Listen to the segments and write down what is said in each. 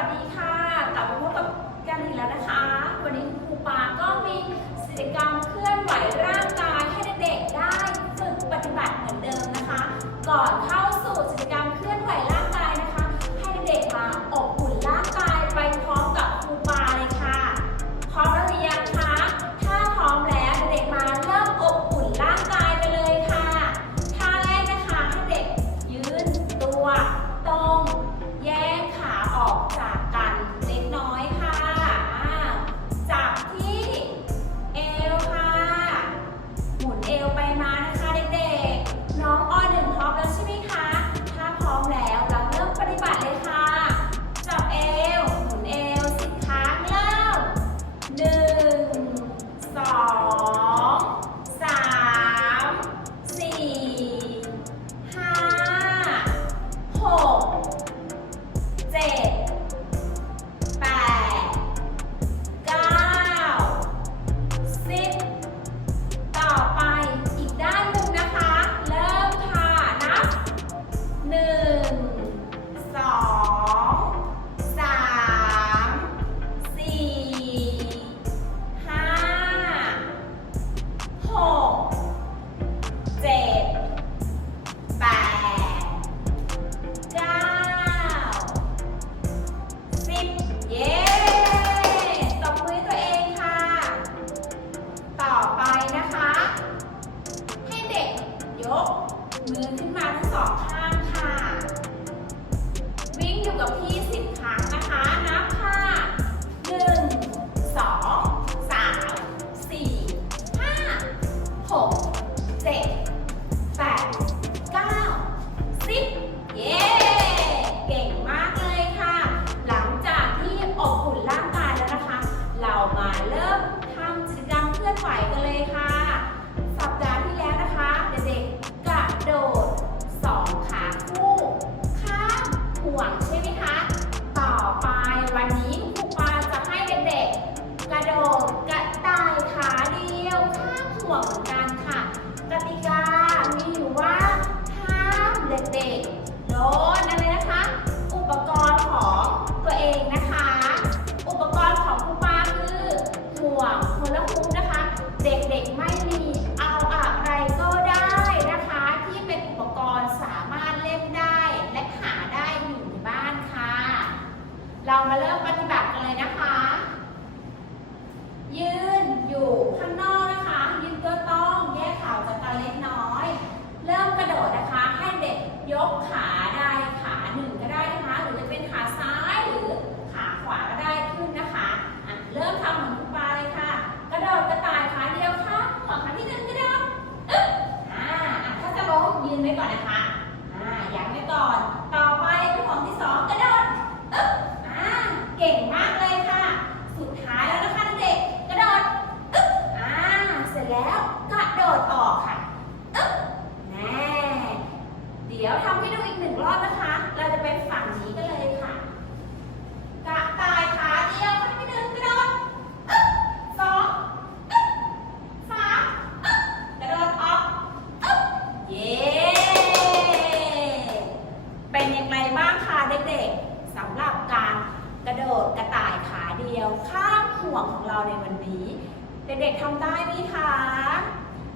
วัสดีค่ะกลับมาพบกับกันอีกแล้วนะคะ วันนี้ครูปาก็มีกิจกรรมเคลื่อนไหวร่างกายให้เด็กๆได้ฝึกปฏิบัติเหมือนเดิมนะคะ ก่อนเข้า Thank you. ดนอะไรนะคะ อุปกรณ์ของตัวเองนะคะ อุปกรณ์ของคุณป้าคือห่วงคนละคุณ ยนไว้ก่อนนะคะ ของเราในวันนี้ เด็กๆทำได้ไหมคะ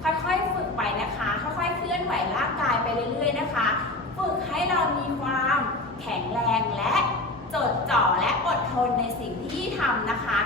ค่อยๆฝึกไปนะคะ ค่อยๆเคลื่อนไหวร่างกายไปเรื่อย ๆ นะคะ ฝึกให้เรามีความแข็งแรงและจดจ่อและอดทนในสิ่งที่ทำนะคะ